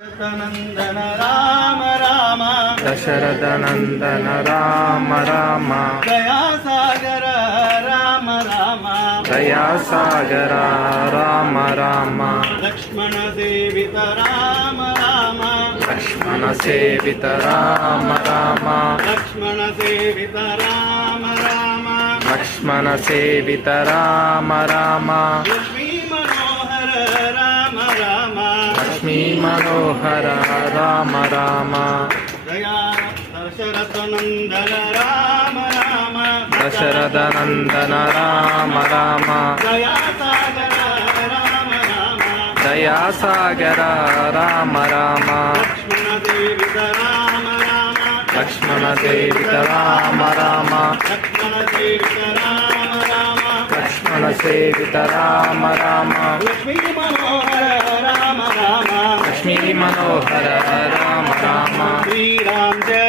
Nandan Ram Ram Dasharath Nandan Ram Ram Daya Sagar Ram Ram Daya Sagar Ram Ram Lakshman सेवित Ram Ram Lakshman सेवित Ram Ram Lakshman सेवित Ram Ram Lakshman सेवित Ram Ram Lakshmi Manohar Ram Ram Lakshmi Manohar Ram Ram Daya Dasharath Nandan Ram Ram Dasharath Nandan Ram Ram Daya Sagar Ram Ram Daya Sagar Ram Ram Lakshman सेवित Ram Ram Lakshman सेवित Ram Ram Lakshman सेवित Ram Ram Lakshman सेवित Ram Ram Lakshmi Manohar Ram Ram Lakshmi Manohar Ram Ram Shri Ram Jai